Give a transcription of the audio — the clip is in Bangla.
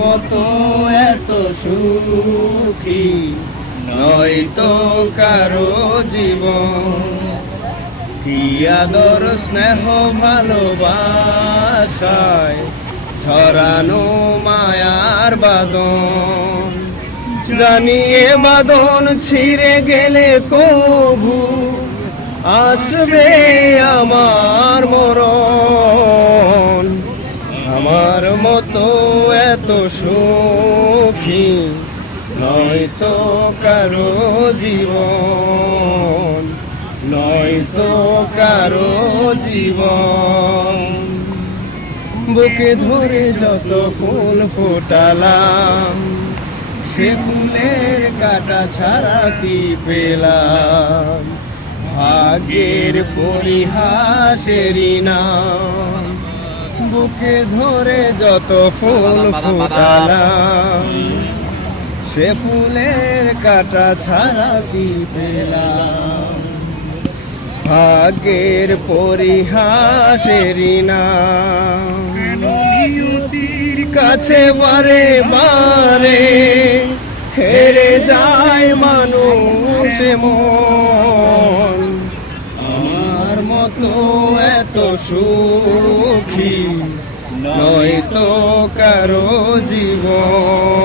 মতো এত সুখী নয়তো কারো জীবন। কি আদর স্নেহ ভালোবাসায় ছড়ানো মায়ার বাঁধন। জানি এ বাঁধন ছিঁড়ে গেলে কবু আসবে আমার মরণ। আমার মতো এত সুখী নয়তো কারো জীবন, নয়তো কারো জীবন। বুকে ধরে যত ফুল ফোটালাম, সে ফুলের কাটা ছাড়া কি পেলাম? ভাগ্যের পরিহাসেরই নাম। বুকে ধরে যত ফুল ফোটালাম, সে ফুলের কাটা ছাড়া কি পেলাম? ভাগ্যের পরিহাসেরই নাম। নিয়তির কাছে বারে বারে হেরে যায় মানুষ মন। আমার মতো এত সুখী নয়তো কারো জীবন।